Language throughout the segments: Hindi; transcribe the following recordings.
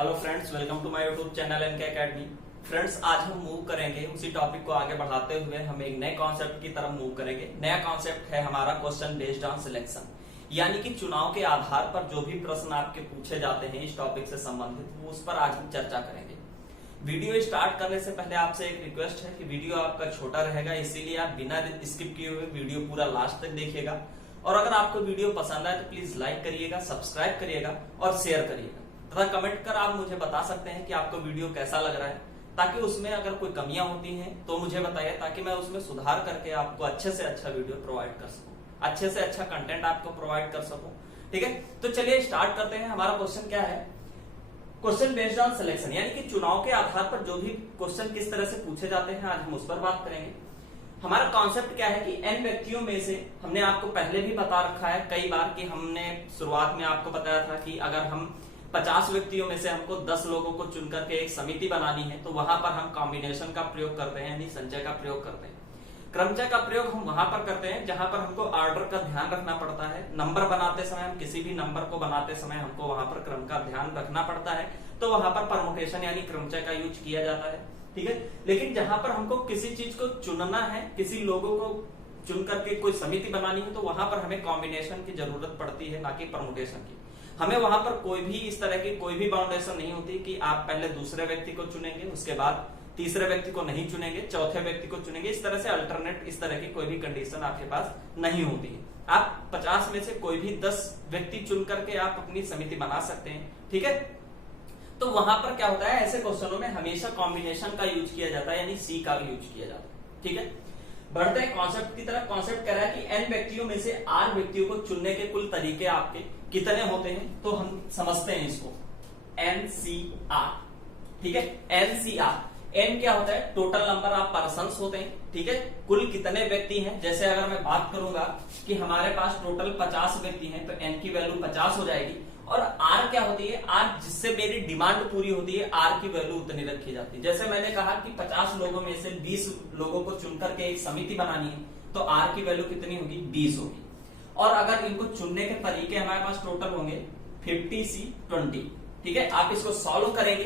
Hello friends, welcome to my YouTube channel NK academy. Friends, आज हम मूव करेंगे उसी टॉपिक को आगे बढ़ाते हुए हम एक नए कॉन्सेप्ट की तरफ मूव करेंगे। नया कॉन्सेप्ट है हमारा क्वेश्चन बेस्ड ऑन सिलेक्शन, यानी कि चुनाव के आधार पर जो भी प्रश्न आपके पूछे जाते हैं इस टॉपिक से संबंधित, वो उस पर आज हम चर्चा करेंगे। वीडियो स्टार्ट करने से पहले आपसे एक रिक्वेस्ट है कि वीडियो आपका छोटा रहेगा, इसीलिए आप बिना स्किप किए हुए वीडियो पूरा लास्ट तक देखिएगा। और अगर आपको वीडियो पसंद आए तो प्लीज लाइक करिएगा, सब्सक्राइब करिएगा और शेयर करिएगा तथा कमेंट कर आप मुझे बता सकते हैं कि आपको वीडियो कैसा लग रहा है, ताकि उसमें अगर कोई कमियां होती हैं तो मुझे बताइए, ताकि मैं उसमें सुधार करके आपको अच्छे से अच्छा वीडियो प्रोवाइड कर सकूं, अच्छे से अच्छा कंटेंट आपको प्रोवाइड कर सकूं। ठीक है, तो चलिए स्टार्ट करते हैं। हमारा क्वेश्चन क्या है? क्वेश्चन बेस्ड ऑन सिलेक्शन, यानी कि चुनाव के आधार पर जो भी क्वेश्चन किस तरह से पूछे जाते हैं, आज हम उस पर बात करेंगे। हमारा कॉन्सेप्ट क्या है कि n व्यक्तियों में से, हमने आपको पहले भी बता रखा है कई बार कि हमने शुरुआत में आपको बताया था कि अगर हम 50 व्यक्तियों में से हमको 10 लोगों को चुनकर के एक समिति बनानी है, तो वहां पर हम कॉम्बिनेशन का प्रयोग करते हैं, यानी संचय का प्रयोग करते हैं। क्रमचय का प्रयोग हम वहां पर करते हैं जहां पर हमको ऑर्डर का ध्यान रखना पड़ता है। नंबर बनाते समय, हम किसी भी नंबर को बनाते समय हमको वहां पर क्रम का ध्यान रखना पड़ता है, तो वहां पर परमुटेशन यानी क्रमचय का यूज किया जाता है। ठीक है, लेकिन जहां पर हमको किसी चीज को चुनना है, किसी लोगों को चुन करके कोई समिति बनानी है, तो वहां पर हमें कॉम्बिनेशन की जरूरत पड़ती है, ना कि परमुटेशन की। हमें वहां पर कोई भी इस तरह की कोई भी बाउंडेशन नहीं होती कि आप पहले दूसरे व्यक्ति को चुनेंगे, उसके बाद तीसरे व्यक्ति को नहीं चुनेंगे, चौथे व्यक्ति को चुनेंगे। इस तरह से अल्टरनेट इस तरह की कोई भी कंडीशन आपके पास नहीं होती है। आप 50 में से कोई भी 10 व्यक्ति चुन करके आप अपनी समिति बना सकते हैं। ठीक है, तो वहां पर क्या होता है, ऐसे क्वेश्चनों में हमेशा कॉम्बिनेशन का यूज किया जाता है, यानी सी का यूज किया जाता है। ठीक है, बढ़ते हैं कॉन्सेप्ट की तरफ। कॉन्सेप्ट कह रहा है कि n व्यक्तियों में से r व्यक्तियों को चुनने के कुल तरीके आपके कितने होते हैं, तो हम समझते हैं इसको NCR। ठीक है, NCR, n क्या होता है? टोटल नंबर ऑफ पर्संस होते हैं। ठीक है, कुल कितने व्यक्ति हैं। जैसे अगर मैं बात करूंगा कि हमारे पास टोटल 50 व्यक्ति हैं, तो n की वैल्यू 50 हो जाएगी। और r क्या होती है? r जिससे मेरी डिमांड पूरी होती है, r की वैल्यू उतनी रखी जाती है। जैसे मैंने कहा कि 50 लोगों में से 20 लोगों को चुनकर के एक समिति बनानी है, तो r की वैल्यू कितनी होगी? 20 होगी। और अगर इनको चुनने के तरीके हमारे पास टोटल होंगे 50C20। ठीक है, आप इसको सॉल्व करेंगे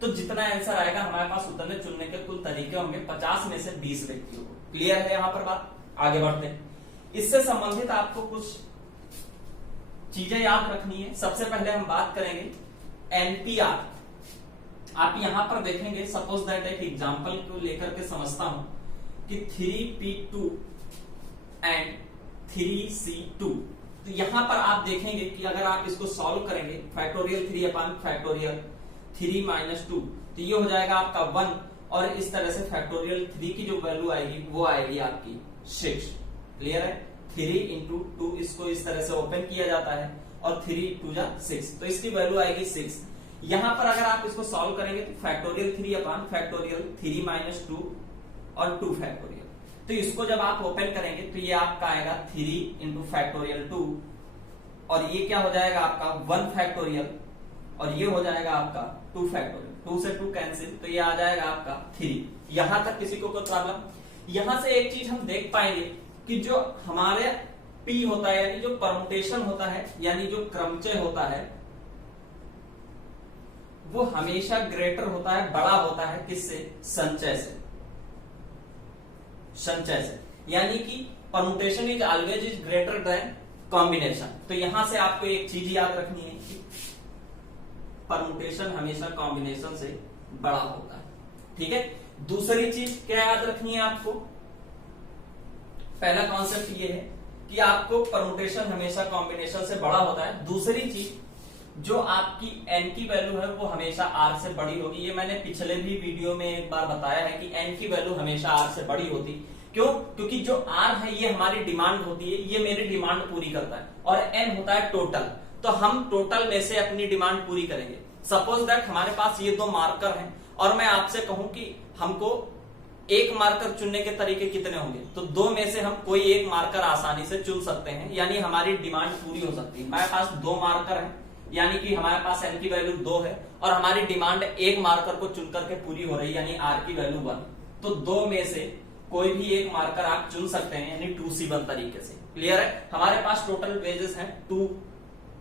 तो जितना आंसर आएगा हमारे पास उतने चुनने के कुल तरीके होंगे 50 में से 20 व्यक्तियों को। क्लियर है यहाँ पर बात? आगे बढ़ते हैं। इससे संबंधित आपको कुछ चीजें याद रखनी है। सबसे पहले हम बात करेंगे NPR। आप यहां पर देखेंगे, सपोज दैट एक एग्जांपल को लेकर के समझता हूं कि 3P2 एंड 3C2। तो यहां पर आप देखेंगे कि अगर आप इसको सॉल्व करेंगे, फैक्टोरियल 3 अपॉन फैक्टोरियल 3 माइनस 2, तो ये हो जाएगा आपका 1। और इस तरह से फैक्टोरियल 3 की जो वैल्यू आएगी वो आएगी आपकी 6। क्लियर है? 3 इंटू 2, इसको इस तरह से ओपन किया जाता है और 3 2 जा 6, तो इसकी वैल्यू आएगी 6। यहां पर अगर आप इसको सॉल्व करेंगे तो फैक्टोरियल 3 अपॉन फैक्टोरियल 3 माइनस 2 और 2 फैक्टोरियल, तो इसको जब आप ओपन करेंगे तो ये आपका आएगा 3 इंटू फैक्टोरियल 2, और ये क्या हो जाएगा आपका 1 फैक्टोरियल, और ये हो जाएगा आपका 2 फैक्टोरियल। 2 से 2 कैंसिल, तो ये आ जाएगा आपका 3। यहां तक किसी को कोई प्रॉब्लम? यहां से एक चीज हम देख पाएंगे कि जो हमारे P होता है, यानी जो परमुटेशन होता है, यानी जो क्रमचय होता है, वो हमेशा ग्रेटर होता है, बड़ा होता है किससे? संचय से। संचय से, यानी कि permutation is always is greater than combination. तो यहां से आपको एक चीज याद रखनी है कि परमुटेशन हमेशा कॉम्बिनेशन से बड़ा होता है। ठीक है, दूसरी चीज क्या याद रखनी है आपको? पहला कॉन्सेप्ट ये है कि आपको परमुटेशन हमेशा कॉम्बिनेशन से बड़ा होता है। दूसरी चीज, जो आपकी n की वैल्यू है वो हमेशा r से बड़ी होगी। ये मैंने पिछले भी वीडियो में एक बार बताया है कि n की वैल्यू हमेशा r से बड़ी होती। क्यों? क्योंकि जो r है ये हमारी डिमांड होती है, ये मेरी डिमांड पूरी करता है, और n होता है टोटल। तो हम टोटल में से अपनी डिमांड पूरी करेंगे। सपोज दैट हमारे पास ये 2 मार्कर हैं, और मैं आपसे कहूं कि हमको एक मार्कर चुनने के तरीके कितने होंगे, तो 2 में से हम कोई एक मार्कर आसानी से चुन सकते हैं, यानी हमारी डिमांड पूरी हो सकती है। हमारे पास 2 मार्कर हैं, यानी कि हमारे पास n की वैल्यू 2 है, और हमारी डिमांड एक मार्कर को चुन करके पूरी हो रही है, यानी r की वैल्यू 1। तो 2 में से कोई भी एक मार्कर आप चुन सकते हैं, यानी 2C1 तरीके से। क्लियर है? हमारे पास टोटल वेजेस हैं 2।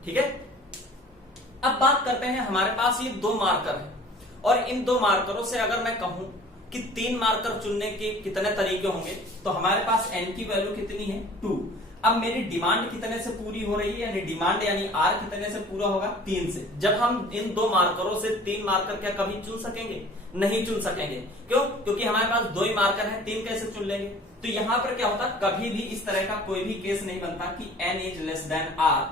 ठीक है, अब अब बात करते हैं, हमारे पास ये 2 मार्कर है और इन 2 मार्करों से अगर मैं कहूं कि 3 मार्कर चुनने के कितने तरीके होंगे, तो हमारे पास n की वैल्यू कितनी है 2। अब मेरी डिमांड कितने से पूरी हो रही है, यानी डिमांड यानी r कितने से पूरा होगा 3 से। जब हम इन 2 मार्करों से 3 मार्कर क्या कभी चुन सकेंगे, नहीं चुन सकेंगे। क्यों? क्योंकि हमारे पास 2 ही मार्कर हैं, 3 कैसे चुन लेंगे। तो यहां पर क्या होता, कभी भी इस तरह का कोई भी केस नहीं बनता कि n is less than r,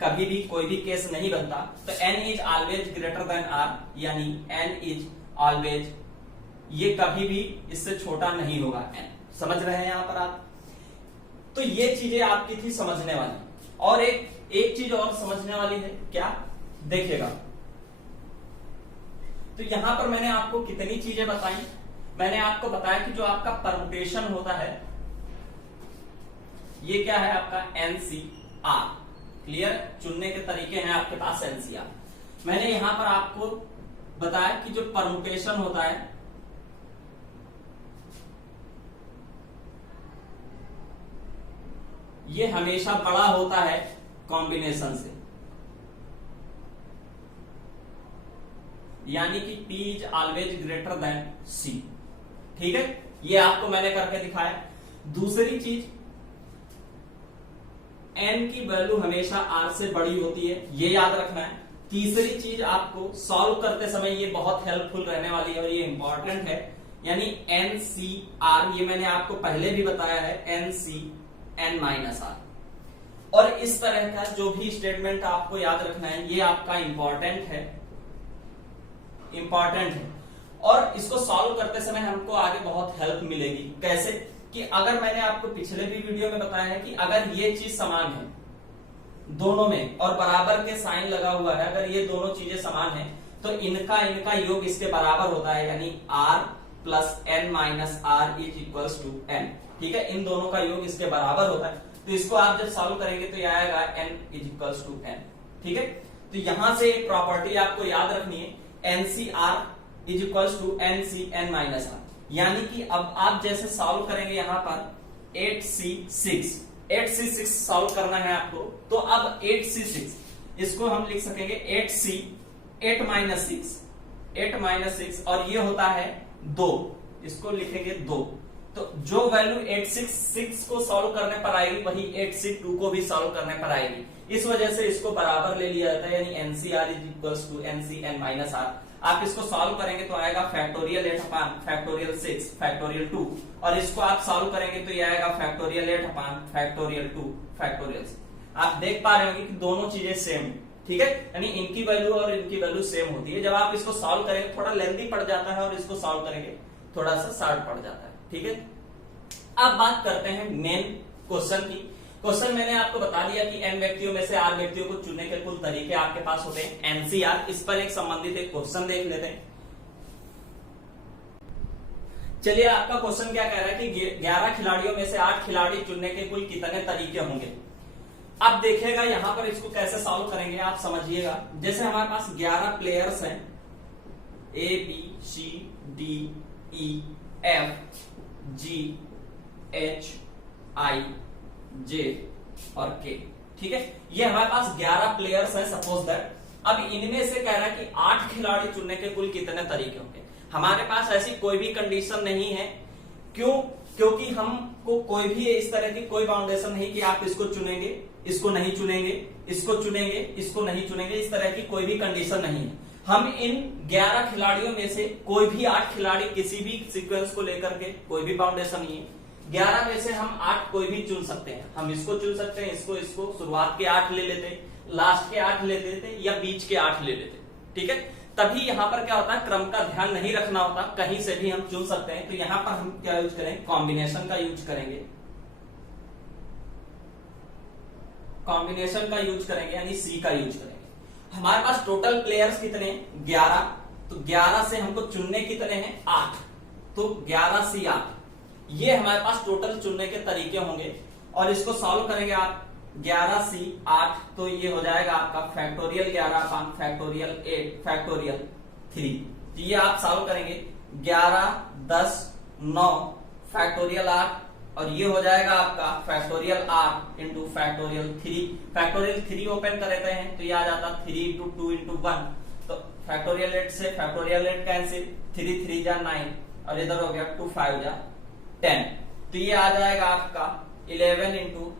कभी भी कोई भी केस नहीं बनता। तो n is always greater than r, यानी n इज ऑलवेज, ये कभी भी इससे छोटा नहीं होगा n। समझ रहे हैं यहां पर आप? तो ये चीजें आपकी थी समझने वाली। और एक चीज और समझने वाली है, क्या देखिएगा। तो यहां पर मैंने आपको कितनी चीजें बताई, मैंने आपको बताया कि जो आपका परमुटेशन होता है ये क्या है आपका NCR। क्लियर? चुनने के तरीके हैं आपके पास NCR। मैंने यहां पर आपको बताया कि जो परमुटेशन होता है ये हमेशा बड़ा होता है कॉम्बिनेशन से, यानी कि P is always greater than C। ठीक है, ये आपको मैंने करके दिखाया। दूसरी चीज, n की वैल्यू हमेशा r से बड़ी होती है, ये याद रखना है। तीसरी चीज आपको सॉल्व करते समय ये बहुत हेल्पफुल रहने वाली है और ये इंपॉर्टेंट है, यानी NCR, ये मैंने आपको पहले भी बताया है, NCN-R। और इस तरह का जो भी स्टेटमेंट आपको याद रखना है, ये आपका इंपॉर्टेंट है। और इसको सॉल्व करते समय हमको आगे बहुत हेल्प मिलेगी। कैसे? कि अगर मैंने आपको पिछले भी वीडियो में बताया है कि अगर ये चीज समान है दोनों में और बराबर के साइन लगा हुआ है, अगर ये दोनों चीजें समान है तो इनका योग इसके बराबर होता है, यानी r plus n minus r is equals to n। ठीक है, इन दोनों का योग इसके बराबर होता है। तो इसको आप जब सॉल्व करेंगे तो यह आएगा n is equals to n। ठीक है, तो यहां से एक प्रॉपर्टी आपको याद रखनी है, NCR is equals to NCN minus r। यानी कि अब आप जैसे सॉल्व करेंगे यहां पर 8C6 सॉल्व करना है आपको, तो अब 8C6 इसको हम लिख सकेंगे 8 माइनस 6 और ये होता है 2, इसको लिखेंगे 2। तो जो वैल्यू 866 को सॉल्व करने पर आएगी वही 8C2 को भी सॉल्व करने पर आएगी। इस वजह से इसको बराबर ले लिया जाता है, यानी NCR is equals to NCN minus r। आप इसको सॉल्व करेंगे तो आएगा फैक्टोरियल 8 अपान फैक्टोरियल 6 फैक्टोरियल 2, और इसको आप सॉल्व करेंगे तो ये आएगा फैक्टोरियल 8 अपान फैक्टोरियल 2 फैक्टोरियल 6। आप देख पा रहे होंगे कि दोनों चीजें सेम है। ठीक है, यानी इनकी वैल्यू और इनकी वैल्यू सेम होती है। जब आप इसको सॉल्व करेंगे थोड़ा लेंथी पड़ जाता है और इसको सॉल्व करेंगे थोड़ा सा शॉर्ट पड़ जाता है। ठीक है, अब बात करते हैं मेन क्वेश्चन की। क्वेश्चन मैंने आपको बता दिया कि n व्यक्तियों में से r व्यक्तियों को चुनने के कुल तरीके आपके पास होते हैं NCR। इस पर एक संबंधित एक क्वेश्चन देख लेते हैं। चलिए, आपका क्वेश्चन क्या कह रहा है कि 11 खिलाड़ियों में से 8 खिलाड़ी चुनने के कुल कितने तरीके होंगे। अब देखिएगा यहां पर इसको कैसे सॉल्व करेंगे आप समझिएगा। जैसे हमारे पास 11 प्लेयर्स हैं, A B C D E F G H I J और K। ठीक है, ये हमारे पास 11 प्लेयर्स हैं सपोज दैट। अब इनमें से कह रहा है कि 8 खिलाड़ी चुनने के कुल कितने तरीके होंगे। हमारे पास ऐसी कोई भी कंडीशन नहीं है। क्यों? क्योंकि हमको कोई भी इस तरह की कोई बाउंडेशन नहीं कि आप इसको चुनेंगे, इसको नहीं चुनेंगे, इसको चुनेंगे, इसको नहीं चुनेंगे, इस तरह की कोई भी कंडीशन नहीं है। हम इन 11 खिलाड़ियों में से कोई भी 8 खिलाड़ी किसी भी सीक्वेंस को लेकर के कोई भी बाउंडेशन नहीं है। 11 में से हम 8 कोई भी चुन सकते हैं। हम इसको चुन सकते हैं, इसको शुरुआत के 8 ले लेते, लास्ट के 8 ले लेते या बीच के 8 ले लेते। ठीक है, तभी यहां पर क्या होता है, क्रम का ध्यान नहीं रखना होता, कहीं से भी हम चुन सकते हैं। तो यहां पर हम क्या यूज करेंगे, कॉम्बिनेशन का यूज करेंगे। कॉम्बिनेशन का यूज करेंगे यानी C का यूज करेंगे। हमारे पास टोटल प्लेयर्स कितने हैं 11, तो 11 से हमको चुनने कितने हैं 8, तो 11C 8, ये हमारे पास टोटल चुनने के तरीके होंगे। और इसको सॉल्व करेंगे आप 11C 8, तो ये हो जाएगा आपका फैक्टोरियल 11 अपान फैक्टोरियल 8 फैक्टोरियल 3। तो ये आप सॉल्व करेंगे 11 10 9 फैक्टोरियल 8 और ये हो जाएगा आपका factorial r into factorial 3। Factorial 3 open कर लेते हैं तो ये आ जाता 3 इंटू 2 इंटू 1, तो फैक्टोरियल 8 से फैक्टोरियल 8 कैंसिल, 3 3 जा 9 और इधर हो गया 2 5 जा 10, तो ये आ जाएगा आपका 11 इंटू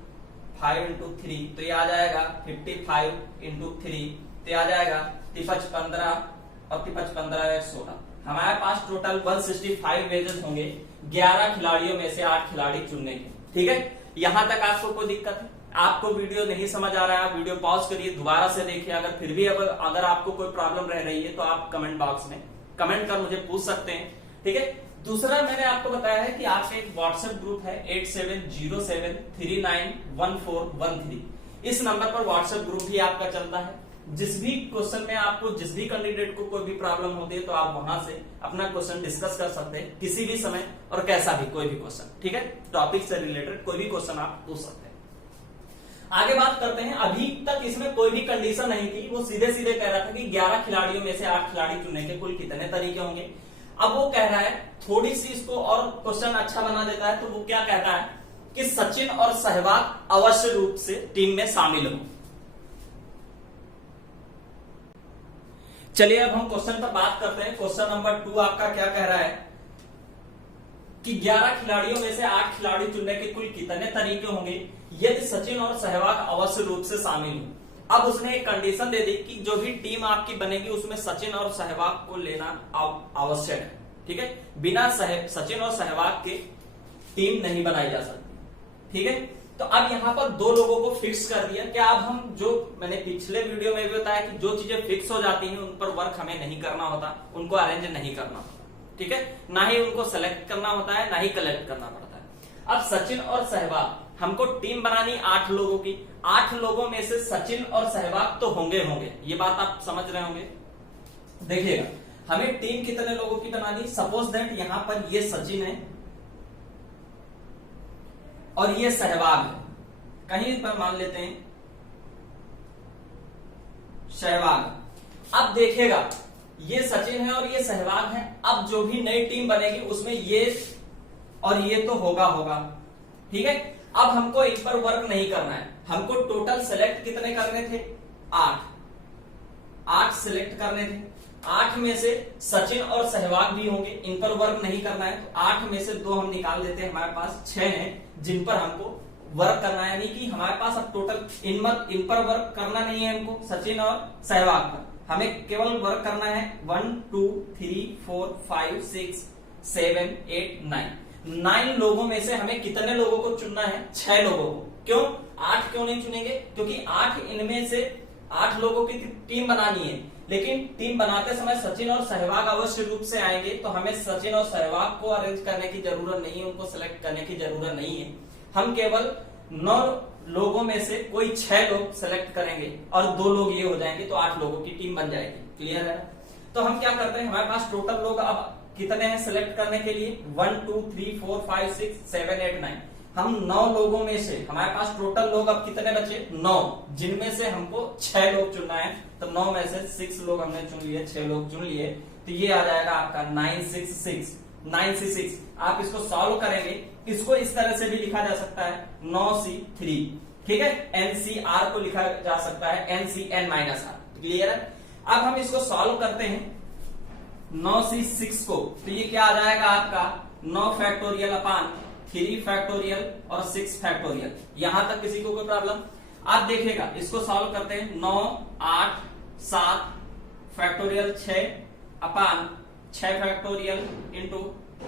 5 इंटू 3, तो ये आ जाएगा 55 इंटू 3, तो ये आ जाएगा 55 15 और 55 15 16। हमारे पास टोटल 165 वेजेस होंगे 11 खिलाड़ियों में से 8 खिलाड़ी चुनने के। ठीक है, यहां तक आपको कोई दिक्कत है? आपको वीडियो नहीं समझ आ रहा है, आप वीडियो पॉज करिए, दोबारा से देखिए। अगर फिर भी अगर आपको कोई प्रॉब्लम रह रही है तो आप कमेंट बॉक्स में कमेंट कर मुझे पूछ सकते हैं। ठीक है, दूसरा मैंने आपको बताया है कि आपका एक व्हाट्सएप ग्रुप है 8707391413। इस नंबर पर व्हाट्सएप ग्रुप भी आपका चलता है। जिस भी क्वेश्चन में आपको, जिस भी कैंडिडेट को कोई भी प्रॉब्लम होती है तो आप वहां से अपना क्वेश्चन डिस्कस कर सकते हैं किसी भी समय और कैसा भी कोई भी क्वेश्चन। ठीक है, टॉपिक से रिलेटेड कोई भी क्वेश्चन आप पूछ सकते हैं। आगे बात करते हैं। अभी तक इसमें कोई भी कंडीशन नहीं थी, वो सीधे सीधे कह रहा था कि 11 खिलाड़ियों में से 8 खिलाड़ी चुनने के कुल कितने तरीके होंगे। अब वो कह रहा है, थोड़ी सी इसको और क्वेश्चन अच्छा बना देता है, तो वो क्या कहता है कि सचिन और सहवाग अवश्य रूप से टीम में शामिल हो। चलिए अब हम क्वेश्चन पर बात करते हैं। क्वेश्चन नंबर 2 आपका क्या कह रहा है कि 11 खिलाड़ियों में से 8 खिलाड़ी चुनने के कुल कितने तरीके होंगे यदि सचिन और सहवाग अवश्य रूप से शामिल हो। अब उसने एक कंडीशन दे दी कि जो भी टीम आपकी बनेगी उसमें सचिन और सहवाग को लेना आवश्यक है। ठीक है, बिना सचिन और सहवाग के टीम नहीं बनाई जा सकती। ठीक है, तो अब यहाँ पर 2 लोगों को फिक्स कर दिया। क्या अब हम, जो मैंने पिछले वीडियो में भी बताया कि जो चीजें फिक्स हो जाती हैं उन पर वर्क हमें नहीं करना होता, उनको अरेंज नहीं करना होता। ठीक है, ना ही उनको सेलेक्ट करना होता है, ना ही कलेक्ट करना पड़ता है। अब सचिन और सहवाग, हमको टीम बनानी 8 लोगों की। 8 लोगों में से सचिन और सहवाग तो होंगे, ये बात आप समझ रहे होंगे। देखिएगा, हमें टीम कितने लोगों की बनानी। सपोज दैट यहां पर ये सचिन है और ये सहवाग है, कहीं पर मान लेते हैं सहवाग। अब देखिएगा, ये सचिन है और ये सहवाग है। अब जो भी नई टीम बनेगी उसमें ये और ये तो होगा। ठीक है, अब हमको इन पर वर्क नहीं करना है। हमको टोटल सेलेक्ट कितने करने थे? 8 सेलेक्ट करने थे। 8 में से सचिन और सहवाग भी होंगे, इन पर वर्क नहीं करना है, तो 8 में से 2 हम निकाल देते हैं। हमारे पास 6 हैं जिन पर हमको वर्क करना है, यानी कि हमारे पास अब टोटल इन पर वर्क करना नहीं है हमको, सचिन और सहवाग पर हमें केवल वर्क करना है 1 2 3 4 5 6 7 8 9 लोगों में से हमें कितने लोगों को चुनना है? 6 लोगों को। क्यों 8 क्यों नहीं चुनेंगे? क्योंकि 8 इनमें से 8 लोगों की टीम बनानी है, लेकिन टीम बनाते समय सचिन और सहवाग अवश्य रूप से आएंगे, तो हमें सचिन और सहवाग को अरेंज करने की जरूरत नहीं है, उनको सेलेक्ट करने की जरूरत नहीं है। हम केवल 9 लोगों में से कोई 6 लोग सेलेक्ट करेंगे और 2 लोग ये हो जाएंगे, तो 8 लोगों की टीम बन जाएगी। क्लियर है? तो हम क्या करते हैं, हमारे पास टोटल लोग अब कितने हैं सेलेक्ट करने के लिए? 1 2 3 4 5 6 7 8 9। हम 9 लोगों में से, हमारे पास टोटल लोग अब कितने बचे? 9, जिनमें से हमको 6 लोग चुनना है। तो 9 में से 6 लोग हमने चुन लिए, 6 लोग चुन लिए, तो ये आ जाएगा आपका 9C6। आप इसको सॉल्व करेंगे, इसको इस तरह से भी लिखा जा सकता है 9C3। ठीक है, NCR को लिखा जा सकता है NCN-R। क्लियर है? अब हम इसको सॉल्व करते हैं 9C6 को, तो ये क्या आ जाएगा आपका 9 फैक्टोरियल अपान 3 फैक्टोरियल और 6 फैक्टोरियल। यहां तक किसी को कोई प्रॉब्लम? आप देखिएगा, इसको सॉल्व करते हैं 9 8 7 फैक्टोरियल 6 अपान 6 फैक्टोरियल इंटू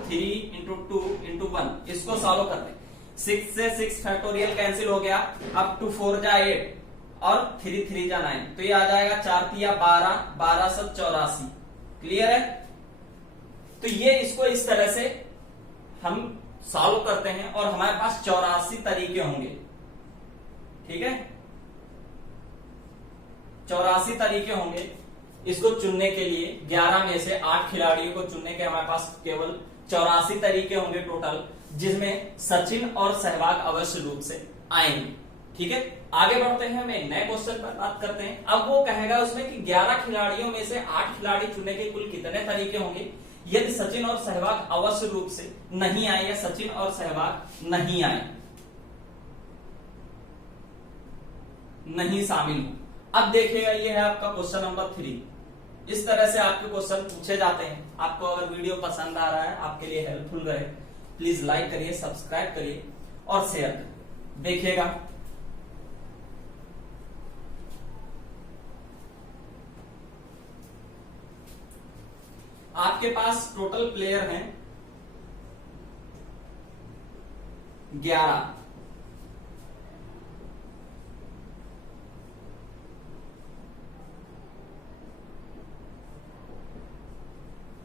3 इंटू 2 इंटू 1। इसको सॉल्व करते हैं, 6 से 6 फैक्टोरियल कैंसिल हो गया, अब 2 4 जा 8 और 3 3 जा 9, तो ये आ जाएगा 4 3 12, 12 से 84। क्लियर है? तो ये इसको इस तरह से हम सॉल्व करते हैं और हमारे पास 84 तरीके होंगे। ठीक है, 84 तरीके होंगे इसको चुनने के लिए। 11 में से 8 खिलाड़ियों को चुनने के हमारे पास केवल 84 तरीके होंगे टोटल, जिसमें सचिन और सहवाग अवश्य रूप से आएंगे। ठीक है, आगे बढ़ते हैं, हम एक नए क्वेश्चन पर बात करते हैं। अब वो कहेगा उसमें कि 11 खिलाड़ियों में से 8 खिलाड़ी चुनने के कुल कितने तरीके होंगे यदि सचिन और सहवाग अवश्य रूप से नहीं आए या सचिन और सहवाग नहीं आए, नहीं शामिल हो। अब देखिएगा ये है आपका क्वेश्चन नंबर 3। इस तरह से आपके क्वेश्चन पूछे जाते हैं। आपको अगर वीडियो पसंद आ रहा है, आपके लिए हेल्पफुल रहे, प्लीज लाइक करिए, सब्सक्राइब करिए और शेयर करिए। देखिएगा आपके पास टोटल प्लेयर हैं 11।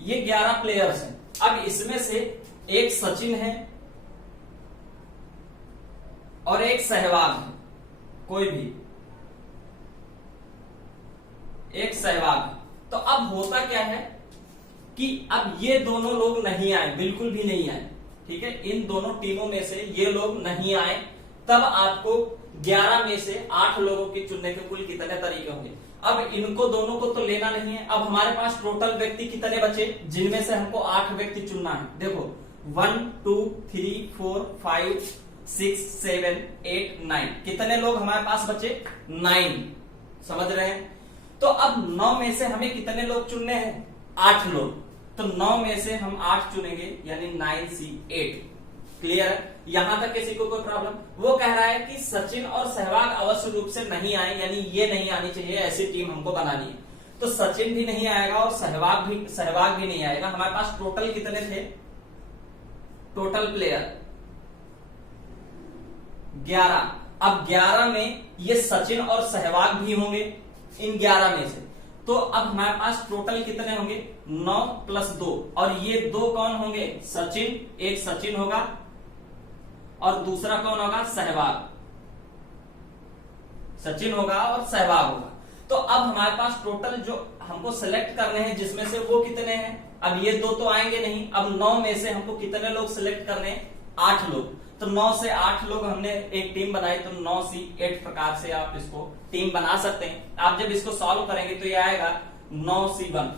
ये 11 प्लेयर्स हैं। अब इसमें से एक सचिन है और एक सहवाग है, कोई भी एक सहवाग है। तो अब होता क्या है कि अब ये दोनों लोग नहीं आए, बिल्कुल भी नहीं आए, ठीक है। इन दोनों टीमों में से ये लोग नहीं आए, तब आपको 11 में से 8 लोगों के चुनने के कुल कितने तरीके होंगे। अब इनको दोनों को तो लेना नहीं है। अब हमारे पास टोटल व्यक्ति कितने बचे, जिनमें से हमको 8 व्यक्ति चुनना है। देखो 1 2 3 4 5 6 7 8 9, कितने लोग हमारे पास बचे, 9। समझ रहे हैं। तो अब 9 में से हमें कितने लोग चुनने हैं, 8 लोग। तो 9 में से हम 8 चुनेंगे, यानी 9C 8। क्लियर है। यहां तक किसी को कोई प्रॉब्लम। वो कह रहा है कि सचिन और सहवाग अवश्य रूप से नहीं आए, यानी ये नहीं आनी चाहिए, ऐसी टीम हमको बनानी है। तो सचिन भी नहीं आएगा और सहवाग भी नहीं आएगा। हमारे पास टोटल कितने थे, टोटल प्लेयर 11। अब 11 में ये सचिन और सहवाग भी होंगे, इन 11 में से। तो अब हमारे पास टोटल कितने होंगे, 9 + 2। और ये 2 कौन होंगे, सचिन, एक सचिन होगा और दूसरा कौन होगा, सहवाग। सचिन होगा और सहवाग होगा। तो अब हमारे पास टोटल जो हमको सिलेक्ट करने हैं, जिसमें से वो कितने हैं, अब ये 2 तो आएंगे नहीं। अब 9 में से हमको कितने लोग सिलेक्ट करने हैं, 8 लोग। तो 9 से 8 लोग हमने एक टीम बनाई, तो 9C 8 प्रकार से आप इसको टीम बना सकते हैं। आप जब इसको सॉल्व करेंगे तो ये आएगा 9C1।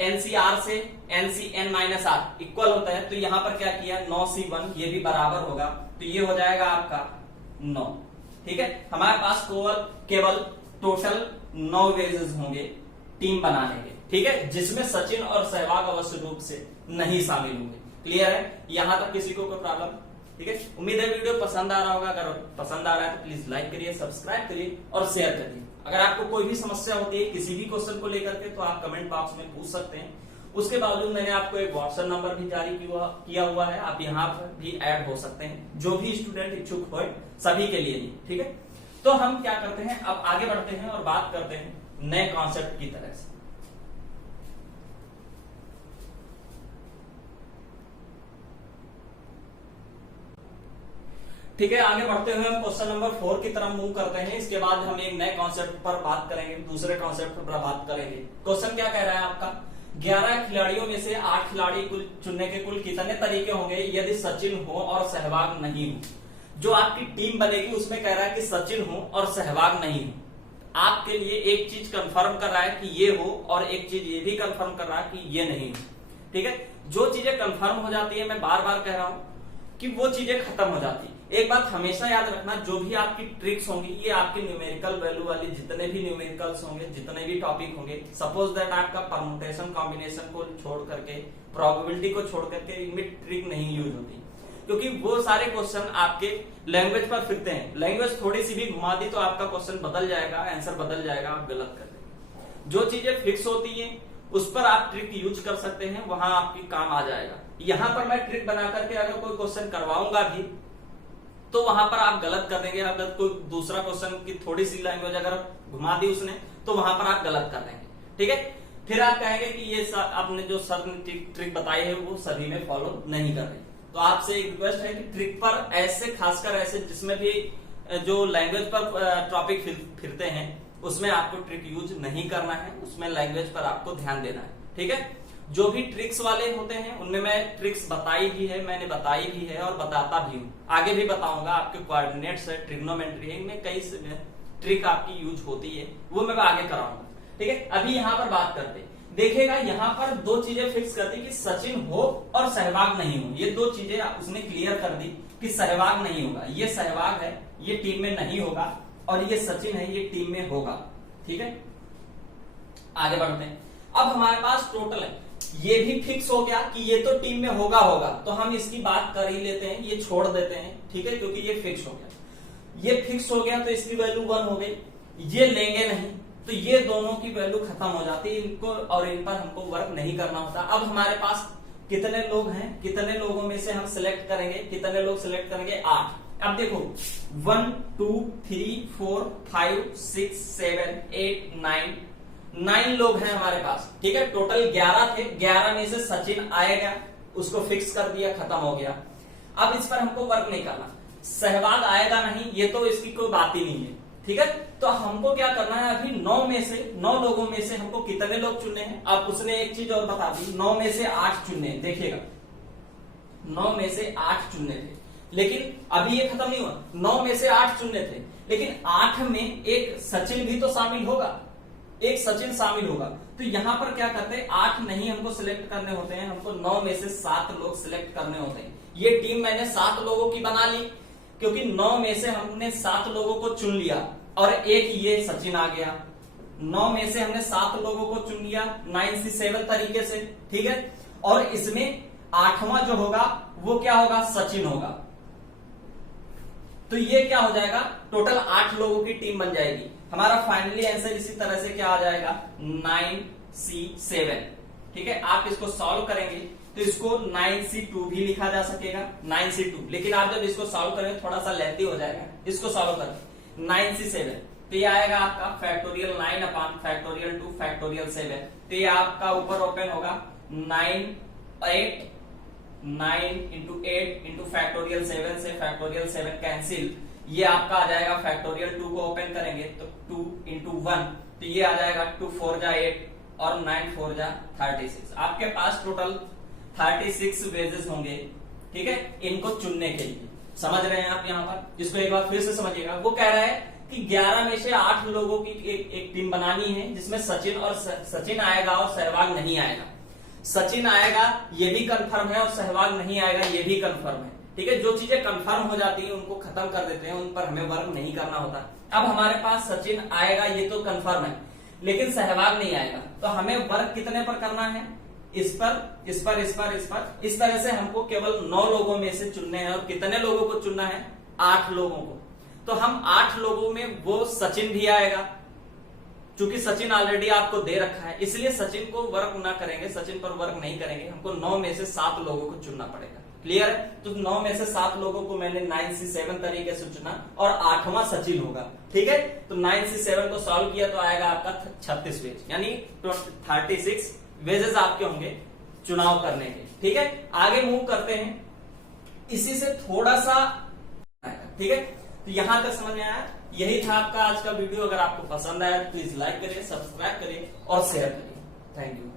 NCR से NCN-R इक्वल होता है। तो यहां पर क्या किया, 9C1 ये भी बराबर होगा, तो ये हो जाएगा आपका 9। ठीक है। हमारे पास केवल टोटल 9 वेजेस होंगे टीम बनाने के, ठीक है, जिसमें सचिन और सहवाग अवश्य रूप से नहीं शामिल होंगे। क्लियर है। यहां तक किसी को कोई प्रॉब्लम, ठीक है। उम्मीद है वीडियो पसंद आ रहा होगा। अगर पसंद आ रहा है तो प्लीज लाइक करिए, सब्सक्राइब करिए और शेयर करिए। अगर आपको कोई भी समस्या होती है किसी भी क्वेश्चन को लेकर के, तो आप कमेंट बॉक्स में पूछ सकते हैं। उसके बावजूद मैंने आपको एक व्हाट्सएप नंबर भी जारी किया हुआ है, आप यहाँ पर भी ऐड हो सकते हैं। जो भी स्टूडेंट इच्छुक हो, सभी के लिए नहीं, ठीक है। तो हम क्या करते हैं, अब आगे बढ़ते हैं और बात करते हैं नए कॉन्सेप्ट की तरह से। ठीक है। आगे बढ़ते हुए हम क्वेश्चन नंबर 4 की तरफ मूव करते हैं। इसके बाद हम एक नए कॉन्सेप्ट पर बात करेंगे, दूसरे कॉन्सेप्ट पर बात करेंगे। क्वेश्चन क्या कह रहा है आपका, 11 खिलाड़ियों में से 8 खिलाड़ी कुल चुनने के कुल कितने तरीके होंगे यदि सचिन हो और सहवाग नहीं हो। जो आपकी टीम बनेगी उसमें कह रहा है कि सचिन हो और सहवाग नहीं हो। आपके लिए एक चीज कंफर्म कर रहा है कि ये हो, और एक चीज ये भी कंफर्म कर रहा है कि ये नहीं हो। ठीक है। जो चीजें कंफर्म हो जाती है, मैं बार बार कह रहा हूं कि वो चीजें खत्म हो जाती है। एक बात हमेशा याद रखना, जो भी आपकी ट्रिक्स होंगी, ये आपके न्यूमेरिकल वैल्यू वाली जितने भी न्यूमेरिकल्स होंगे, जितने भी टॉपिक होंगे, सपोज दैट आपका परमुटेशन कॉम्बिनेशन को छोड़ करके, प्रोबेबिलिटी को छोड़ करके इनमें ट्रिक नहीं यूज होती, क्योंकि वो सारे क्वेश्चन आपके लैंग्वेज पर फिरते हैं। लैंग्वेज थोड़ी सी भी घुमा दी तो आपका क्वेश्चन बदल जाएगा, आंसर बदल जाएगा, आप गलत कर देंगे। जो चीजें फिक्स होती है उस पर आप ट्रिक यूज कर सकते हैं, वहां आपकी काम आ जाएगा। यहां पर मैं ट्रिक बना करके अगर कोई क्वेश्चन करवाऊंगा भी तो वहां पर आप गलत कर देंगे। अगर कोई दूसरा क्वेश्चन की थोड़ी सी लैंग्वेज अगर घुमा दी उसने, तो वहां पर आप गलत कर देंगे। ठीक है। फिर आप कहेंगे कि ये आपने जो सर ने ट्रिक बताई है वो सभी में फॉलो नहीं कर रहे। तो आपसे एक रिक्वेस्ट है कि ट्रिक पर ऐसे, खासकर ऐसे जिसमें भी जो लैंग्वेज पर टॉपिक फिरते हैं, उसमें आपको ट्रिक यूज नहीं करना है, उसमें लैंग्वेज पर आपको ध्यान देना है। ठीक है। जो भी ट्रिक्स वाले होते हैं उनमें मैं ट्रिक्स बताई भी है, मैंने बताई भी है और बताता भी हूं, आगे भी बताऊंगा। आपके कोऑर्डिनेट्स है, ट्रिग्नोमेट्री है, इनमें कई ट्रिक आपकी यूज होती है, वो मैं आगे कराऊंगा। ठीक है। अभी यहां पर बात करते हैं देखिएगा यहाँ पर दो चीजें फिक्स कर दी कि सचिन हो और सहवाग नहीं हो। ये दो चीजें उसने क्लियर कर दी कि सहवाग नहीं होगा, ये सहवाग है ये टीम में नहीं होगा, और ये सचिन है ये टीम में होगा। ठीक है, आगे बढ़ते हैं। अब हमारे पास टोटल है, ये भी फिक्स हो गया कि ये तो टीम में होगा, तो हम इसकी बात कर ही लेते हैं, ये छोड़ देते हैं। ठीक है, क्योंकि ये फिक्स हो गया। ये फिक्स हो गया तो इसकी वैल्यू 1 हो गई, ये लेंगे नहीं तो ये दोनों की वैल्यू खत्म हो जाती है, इनको और इन पर हमको वर्क नहीं करना होता। अब हमारे पास कितने लोग हैं, कितने लोगों में से हम सिलेक्ट करेंगे, कितने लोग सिलेक्ट करेंगे, 8। अब देखो 1 2 3 4 5 6 7 8 9 लोग हैं हमारे पास। ठीक है, टोटल 11 थे, 11 में से सचिन आएगा, उसको फिक्स कर दिया, खत्म हो गया। अब इस पर हमको वर्क नहीं करना, सहवाग आएगा नहीं, ये तो इसकी कोई बात ही नहीं है। ठीक है, तो हमको क्या करना है, अभी 9 लोगों में से हमको कितने लोग चुनने हैं। अब उसने एक चीज और बता दी, 9 में से 8 चुनने हैं। देखिएगा 9 में से 8 चुनने थे, लेकिन अभी ये खत्म नहीं हुआ। 9 में से 8 चुनने थे, लेकिन 8 में एक सचिन भी तो शामिल होगा, एक सचिन शामिल होगा। तो यहां पर क्या करते हैं, 8 नहीं हमको सिलेक्ट करने होते हैं, हमको 9 में से 7 लोग सिलेक्ट करने होते हैं। ये टीम मैंने 7 लोगों की बना ली, क्योंकि 9 में से हमने 7 लोगों को चुन लिया और एक ये सचिन आ गया। 9 में से हमने 7 लोगों को चुन लिया 9 से 7 तरीके से। ठीक है, और इसमें 8वां जो होगा वो क्या होगा, सचिन होगा। तो ये क्या हो जाएगा, टोटल 8 लोगों की टीम बन जाएगी। हमारा फाइनली आंसर इसी तरह से क्या आ जाएगा, 9C7। ठीक है, आप इसको सॉल्व करेंगे तो इसको 9C2 भी लिखा जा सकेगा, 9C2। लेकिन आप जब इसको सॉल्व करेंगे थोड़ा सा लेंथी हो जाएगा, इसको सॉल्व करें 9C7 तो ये आएगा आपका फैक्टोरियल 9 अपॉन फैक्टोरियल 2 फैक्टोरियल 7। तो ये आपका ऊपर ओपन होगा 9 इंटू 8 इंटू फैक्टोरियल 7 से फैक्टोरियल 7 कैंसिल, ये आपका आ जाएगा फैक्टोरियल 2 को ओपन करेंगे तो 2 इंटू 1, तो ये आ जाएगा 2 4 जा 8 और 9 4 जा 36। आपके पास टोटल 36 वेजेस होंगे। ठीक है, इनको चुनने के लिए। समझ रहे हैं आप यहाँ पर, इसको एक बार फिर से समझिएगा। वो कह रहा है कि 11 में से 8 लोगों की एक टीम बनानी है, जिसमें सचिन आएगा और सहवाग नहीं आएगा। सचिन आएगा ये भी कंफर्म है और सहवाग नहीं आएगा ये भी कंफर्म है। ठीक है, जो चीजें कंफर्म हो जाती है उनको खत्म कर देते हैं, उन पर हमें वर्क नहीं करना होता। अब हमारे पास सचिन आएगा ये तो कंफर्म है, लेकिन सहवाग नहीं आएगा, तो हमें वर्क कितने पर करना है, इस पर, इस पर, इस पर, इस पर। इस तरह से हमको केवल 9 लोगों में से चुनने हैं, और कितने लोगों को चुनना है, 8 लोगों को। तो हम 8 लोगों में वो सचिन भी आएगा, क्योंकि सचिन ऑलरेडी आपको दे रखा है, इसलिए सचिन को वर्क ना करेंगे, सचिन पर वर्क नहीं करेंगे। हमको 9 में से 7 लोगों को चुनना पड़ेगा। क्लियर है, तो 9 में से 7 लोगों को मैंने 9C7 तरीके से चुना और 8वां सचिन होगा। ठीक है, तो 9C7 को सॉल्व किया तो आएगा आपका 36 वेज, यानी 36 वेजेस आपके होंगे चुनाव करने के। ठीक है, आगे मूव करते हैं, इसी से थोड़ा सा। ठीक है, तो यहां तक समझ में आया। यही था आपका आज का वीडियो। अगर आपको पसंद आया तो प्लीज लाइक करें, सब्सक्राइब करें और शेयर करें। Thank you.